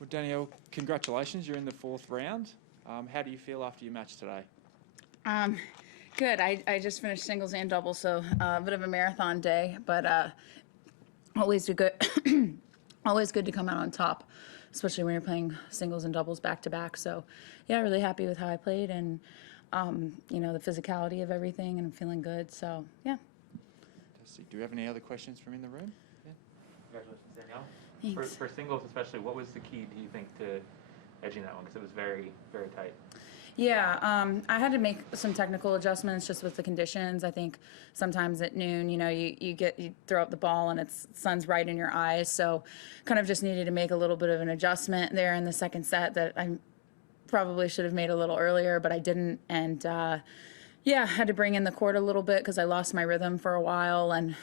Well, Danielle, congratulations. You're in the fourth round. How do you feel after your match today? Good. I just finished singles and doubles, so a bit of a marathon day, but always good. Always good to come out on top, especially when you're playing singles and doubles back to back. So, yeah, really happy with how I played and the physicality of everything, and I'm feeling good. So, yeah. Do we have any other questions from in the room? Yeah. Congratulations, Danielle. Thanks. For singles especially, what was the key, do you think, to edging that one? Because it was very, very tight. Yeah, I had to make some technical adjustments just with the conditions. I think sometimes at noon, you throw up the ball and it's sun's right in your eyes. So kind of just needed to make a little bit of an adjustment there in the second set that I probably should have made a little earlier, but I didn't. And had to bring in the court a little bit because I lost my rhythm for a while and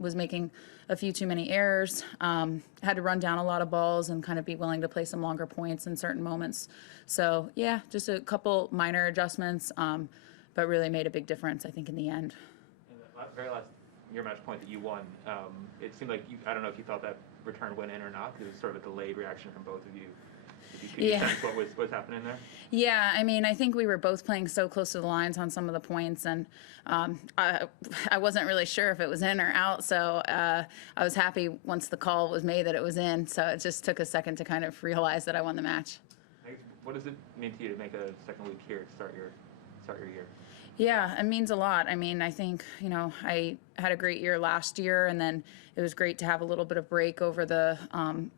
was making a few too many errors. Had to run down a lot of balls and kind of be willing to play some longer points in certain moments. So, yeah, just a couple minor adjustments, but really made a big difference, I think, in the end. In the very last your match point that you won, it seemed like I don't know if you thought that return went in or not, because it was sort of a delayed reaction from both of you. Could you sense what was happening there? Yeah, I mean, I think we were both playing so close to the lines on some of the points, and I wasn't really sure if it was in or out, so I was happy once the call was made that it was in, so it just took a second to kind of realize that I won the match. What does it mean to you to make a second week here to start your year? Yeah, it means a lot. I mean, I think, I had a great year last year, and then it was great to have a little bit of break over the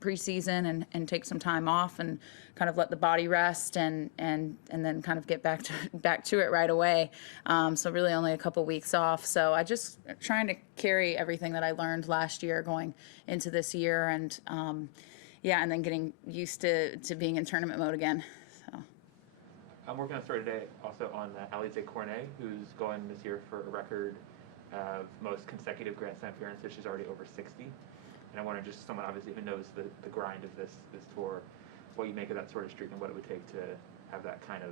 preseason and take some time off and kind of let the body rest and then kind of get back to it right away. So really only a couple weeks off. So I just trying to carry everything that I learned last year going into this year and then getting used to being in tournament mode again. So. I'm working on a story today also on Alizé Cornet, who's going this year for a record of most consecutive Grand Slam appearances. She's already over 60. And I wonder, just someone obviously who knows the grind of this tour, what you make of that sort of streak and what it would take to have that kind of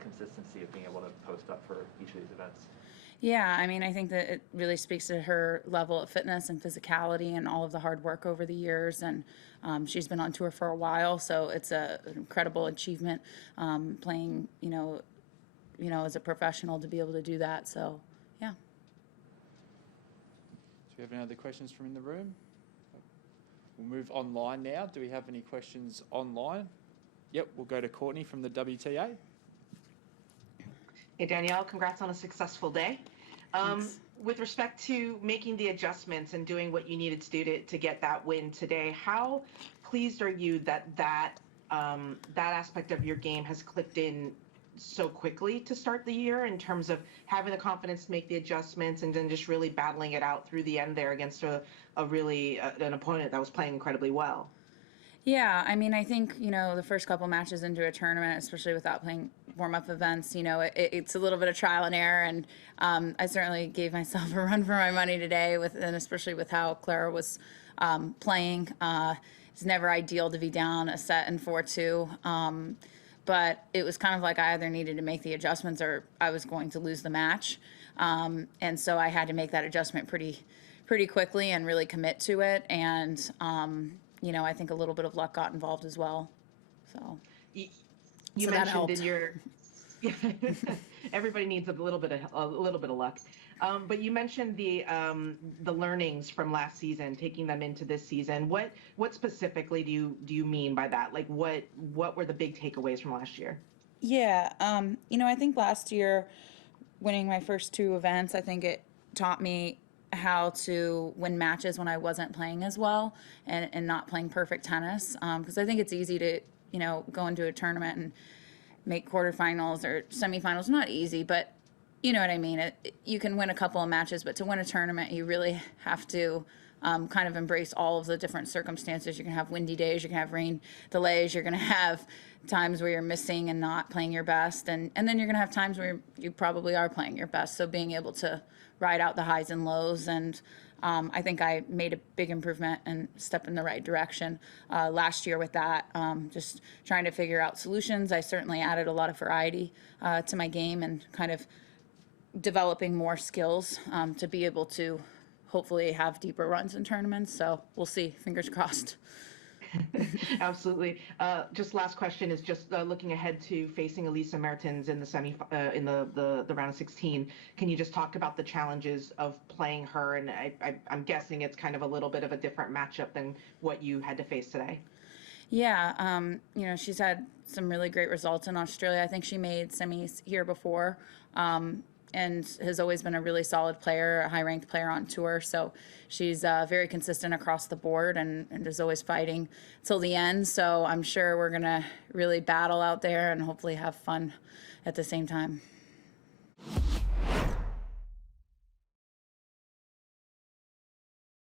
consistency of being able to post up for each of these events. Yeah, I mean, I think that it really speaks to her level of fitness and physicality and all of the hard work over the years. And she's been on tour for a while, so it's an incredible achievement playing, as a professional to be able to do that. So, yeah. Do we have any other questions from in the room? We'll move online now. Do we have any questions online? Yep, we'll go to Courtney from the WTA. Hey, Danielle, congrats on a successful day. With respect to making the adjustments and doing what you needed to do to get that win today, how pleased are you that aspect of your game has clicked in so quickly to start the year in terms of having the confidence to make the adjustments and then just really battling it out through the end there against an opponent that was playing incredibly well? Yeah, I mean, I think, the first couple matches into a tournament, especially without playing warm-up events, it's a little bit of trial and error, and I certainly gave myself a run for my money today, and especially with how Clara was playing. It's never ideal to be down a set in 4-2, but it was kind of like I either needed to make the adjustments or I was going to lose the match, and so I had to make that adjustment pretty quickly and really commit to it, and I think a little bit of luck got involved as well. So you mentioned in your everybody needs a little bit of luck. But you mentioned the learnings from last season, taking them into this season. What specifically do you mean by that? Like what were the big takeaways from last year? Yeah, I think last year, winning my first two events, I think it taught me how to win matches when I wasn't playing as well and not playing perfect tennis. Because I think it's easy to, go into a tournament and make quarterfinals or semifinals. Not easy, but you know what I mean. You can win a couple of matches, but to win a tournament, you really have to kind of embrace all of the different circumstances. You're going to have windy days, you're going to have rain delays, you're going to have times where you're missing and not playing your best, and then you're going to have times where you probably are playing your best. So being able to ride out the highs and lows, and I think I made a big improvement and step in the right direction last year with that, just trying to figure out solutions. I certainly added a lot of variety to my game and kind of developing more skills to be able to hopefully have deeper runs in tournaments. So we'll see, fingers crossed. Absolutely. Just last question is just looking ahead to facing Elisa Mertens in the in the round of 16. Can you just talk about the challenges of playing her? And I'm guessing it's kind of a little bit of a different matchup than what you had to face today. Yeah, you know, she's had some really great results in Australia. I think she made semis here before, and has always been a really solid player, a high-ranked player on tour. So she's very consistent across the board and is always fighting till the end. So I'm sure we're going to really battle out there and hopefully have fun at the same time.